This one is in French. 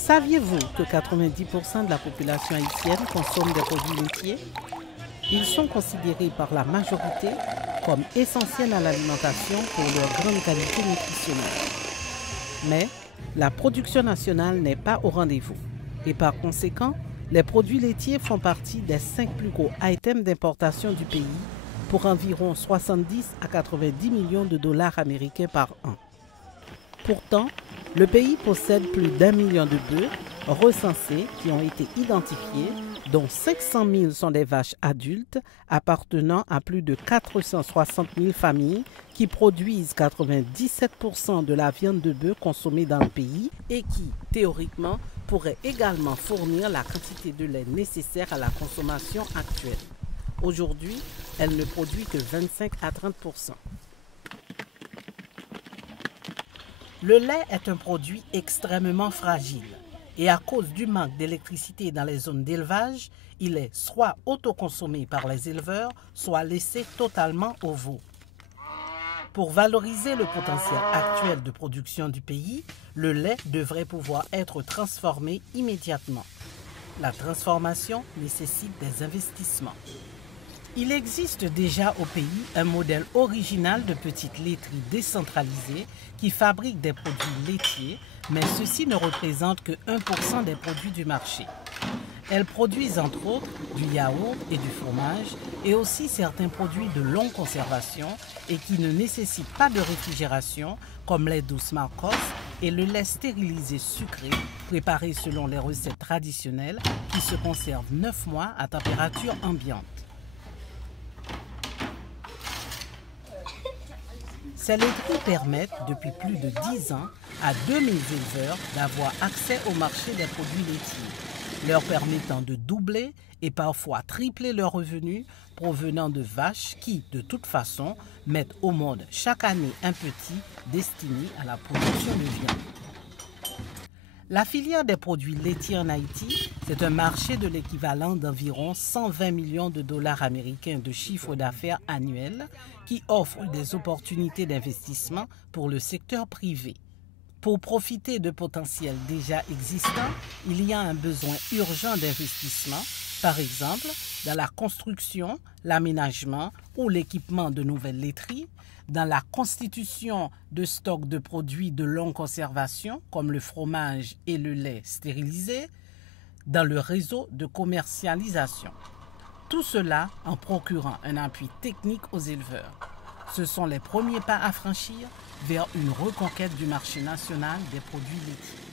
Saviez-vous que 90% de la population haïtienne consomme des produits laitiers? Ils sont considérés par la majorité comme essentiels à l'alimentation pour leur grande qualité nutritionnelle. Mais la production nationale n'est pas au rendez-vous et par conséquent, les produits laitiers font partie des 5 plus gros items d'importation du pays pour environ 70 à 90 millions de dollars américains par an. Pourtant, le pays possède plus d'1 million de bœufs recensés qui ont été identifiés, dont 500 000 sont des vaches adultes appartenant à plus de 460 000 familles qui produisent 97% de la viande de bœuf consommée dans le pays et qui, théoriquement, pourraient également fournir la quantité de lait nécessaire à la consommation actuelle. Aujourd'hui, elle ne produit que 25 à 30%. Le lait est un produit extrêmement fragile et à cause du manque d'électricité dans les zones d'élevage, il est soit autoconsommé par les éleveurs, soit laissé totalement aux veaux. Pour valoriser le potentiel actuel de production du pays, le lait devrait pouvoir être transformé immédiatement. La transformation nécessite des investissements. Il existe déjà au pays un modèle original de petite laiterie décentralisée qui fabrique des produits laitiers, mais ceux-ci ne représentent que 1% des produits du marché. Elles produisent entre autres du yaourt et du fromage et aussi certains produits de longue conservation et qui ne nécessitent pas de réfrigération comme lait douce Marcos et le lait stérilisé sucré préparé selon les recettes traditionnelles qui se conservent 9 mois à température ambiante. Ces laiteries permettent depuis plus de 10 ans à 2000 éleveurs d'avoir accès au marché des produits laitiers, leur permettant de doubler et parfois tripler leurs revenus provenant de vaches qui, de toute façon, mettent au monde chaque année un petit destiné à la production de viande. La filière des produits laitiers en Haïti, c'est un marché de l'équivalent d'environ 120 millions de dollars américains de chiffre d'affaires annuel qui offre des opportunités d'investissement pour le secteur privé. Pour profiter de potentiels déjà existants, il y a un besoin urgent d'investissement, par exemple dans la construction, l'aménagement ou l'équipement de nouvelles laiteries, dans la constitution de stocks de produits de longue conservation comme le fromage et le lait stérilisé, dans le réseau de commercialisation. Tout cela en procurant un appui technique aux éleveurs. Ce sont les premiers pas à franchir vers une reconquête du marché national des produits laitiers.